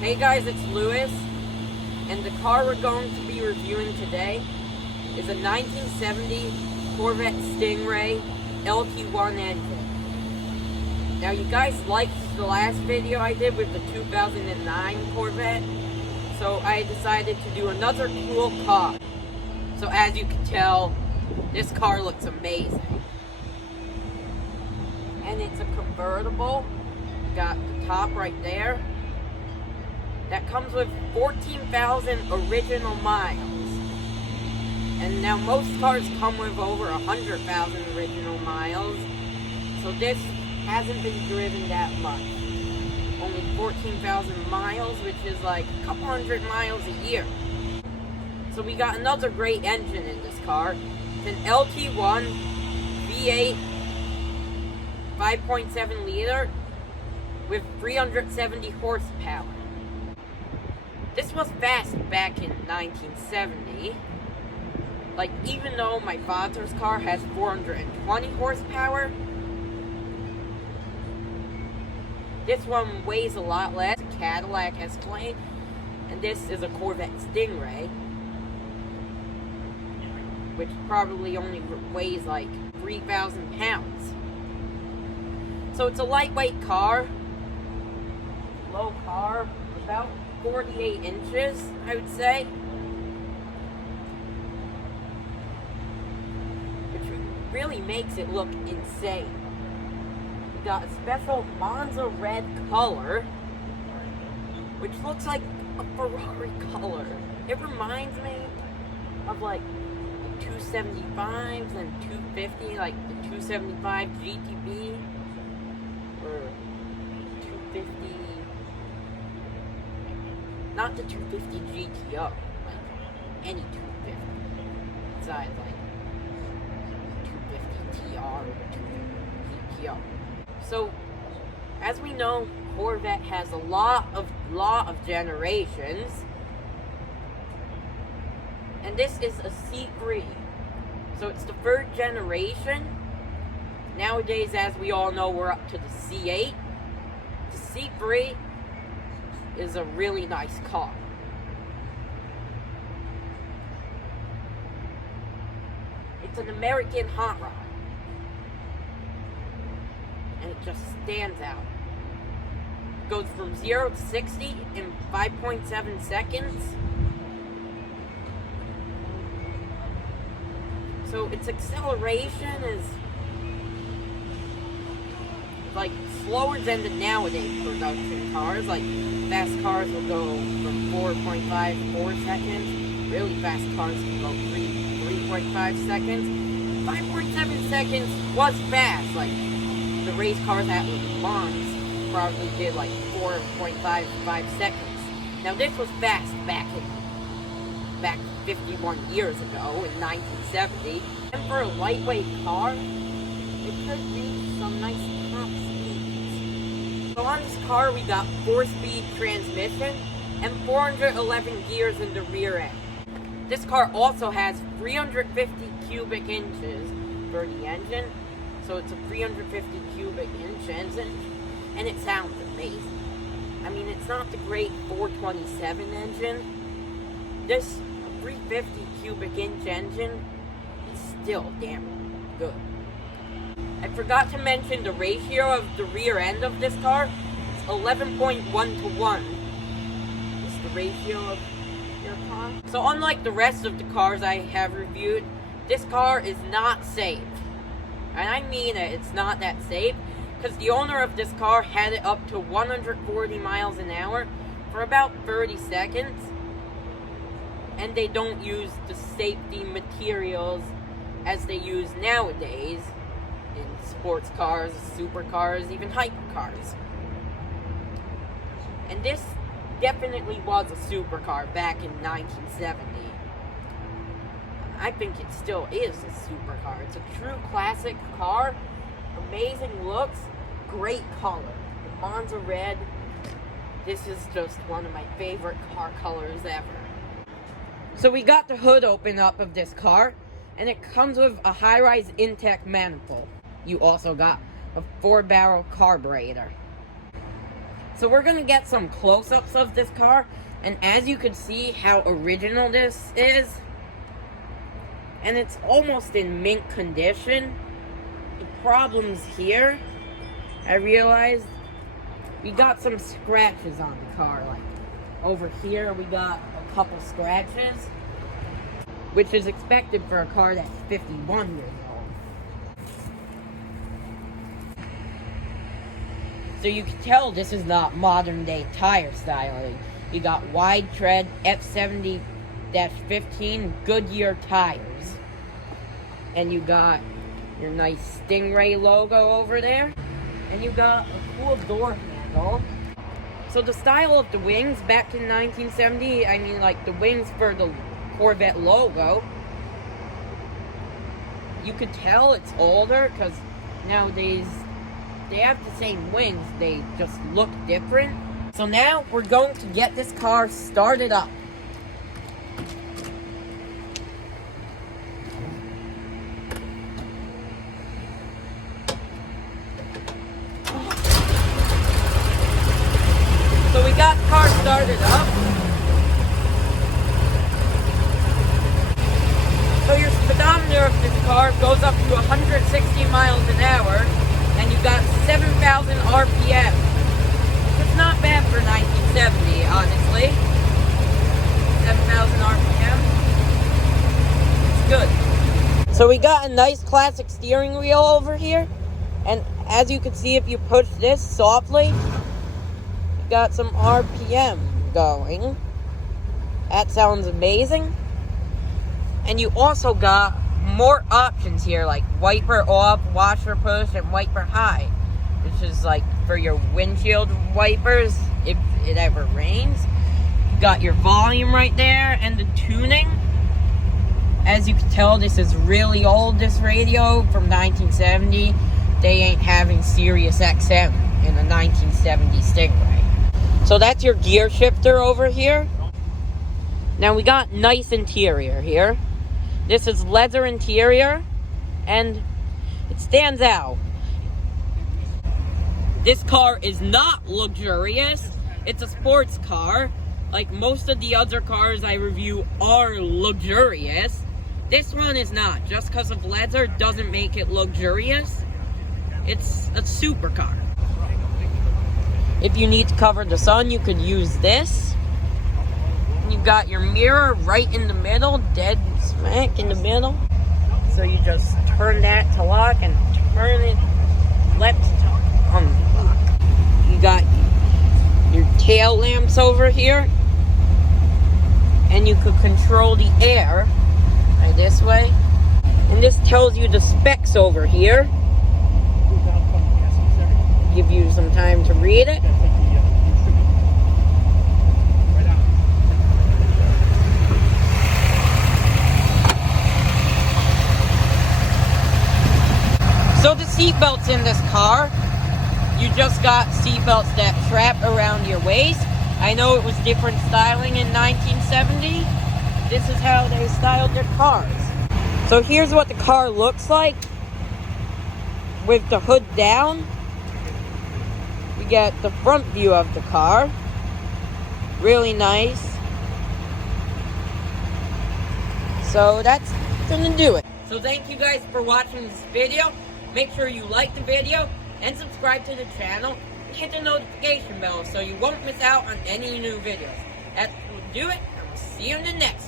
Hey guys, it's Lewis, and the car we're going to be reviewing today is a 1970 Corvette Stingray LT1 engine. Now you guys liked the last video I did with the 2009 Corvette, so I decided to do another cool car. So as you can tell, this car looks amazing. And it's a convertible. Got the top right there. That comes with 14,000 original miles. And now most cars come with over 100,000 original miles. So this hasn't been driven that much. Only 14,000 miles, which is like a couple hundred miles a year. So we got another great engine in this car. It's an LT1 V8 5.7 liter with 370 horsepower. This was fast back in 1970. Like, even though my father's car has 420 horsepower, this one weighs a lot less. It's a Cadillac Escalade, and this is a Corvette Stingray, which probably only weighs like 3,000 pounds. So it's a lightweight car, low carb, about 48 inches, I would say. Which really makes it look insane. We got a special Monza red color, which looks like a Ferrari color. It reminds me of like the 275s and 250, like the 275 GTB or 250. Not the 250 GTO, like any 250. Besides like 250 TR or 250 GTO. So, as we know, Corvette has a lot of generations. And this is a C3. So it's the third generation. Nowadays, as we all know, we're up to the C8. The C3 is a really nice car. It's an American hot rod. And it just stands out. It goes from 0 to 60 in 5.7 seconds. So its acceleration is like slower than the nowadays production cars. Like fast cars will go from 4.5 to 4 seconds. Really fast cars can go 3.5 seconds. 5.7 seconds was fast. Like the race cars at Le Mans probably did like 4.5 to 5 seconds. Now this was fast back 51 years ago in 1970. And for a lightweight car, it could reach some nice top speeds. So on this car, we got 4-speed transmission and 411 gears in the rear end. This car also has 350 cubic inches for the engine. So it's a 350 cubic inch engine, and it sounds amazing. I mean, it's not the great 427 engine. This 350 cubic inch engine is still damn good. I forgot to mention the ratio of the rear end of this car. It's 11.1 to 1. It's the ratio of your car. So unlike the rest of the cars I have reviewed, this car is not safe. And I mean it, it's not that safe, because the owner of this car had it up to 140 miles an hour for about 30 seconds. And they don't use the safety materials as they use nowadays in sports cars, supercars, even hypercars. And this definitely was a supercar back in 1970. I think it still is a supercar. It's a true classic car. Amazing looks, great color. The Monza red. This is just one of my favorite car colors ever. So we got the hood open up of this car, and it comes with a high-rise intake manifold. You also got a 4-barrel carburetor. So we're gonna get some close-ups of this car, and as you can see how original this is, and it's almost in mint condition. The problem's here. I realized we got some scratches on the car, like over here we got a couple scratches, which is expected for a car that's 51 years old. So you can tell this is not modern day tire styling. You got wide tread F70-15 Goodyear tires. And you got your nice Stingray logo over there. And you got a cool door handle. So the style of the wings back in 1970, I mean like the wings for the Corvette logo, you could tell it's older because nowadays they have the same wings, they just look different. So now we're going to get this car started up. So we got the car started up. So your speedometer of this car goes up to 160 miles an hour, and you got 7,000 RPM. It's not bad for 1970, honestly. 7,000 RPM. It's good. So we got a nice classic steering wheel over here, and as you can see, if you push this softly, got some RPM going. That sounds amazing. And you also got more options here, like wiper off, washer push, and wiper high, which is like for your windshield wipers if it ever rains. You got your volume right there and the tuning. As you can tell, this is really old, this radio from 1970. They ain't having Sirius XM in a 1970 Stingray. So that's your gear shifter over here. Now we got nice interior here. This is leather interior, and it stands out. This car is not luxurious. It's a sports car. Like most of the other cars I review are luxurious. This one is not. Just because of leather doesn't make it luxurious. It's a supercar. If you need to cover the sun, you could use this. You got your mirror right in the middle, dead smack in the middle. So you just turn that to lock and turn it left to unlock. You got your tail lamps over here. And you could control the air right this way. And this tells you the specs over here. Give you some time to read it. So the seatbelts in this car, you just got seatbelts that strap around your waist. I know it was different styling in 1970. This is how they styled their cars. So here's what the car looks like with the hood down. We get the front view of the car. Really nice. So that's gonna do it. So thank you guys for watching this video. Make sure you like the video and subscribe to the channel. And hit the notification bell so you won't miss out on any new videos. That will do it. I will see you in the next one.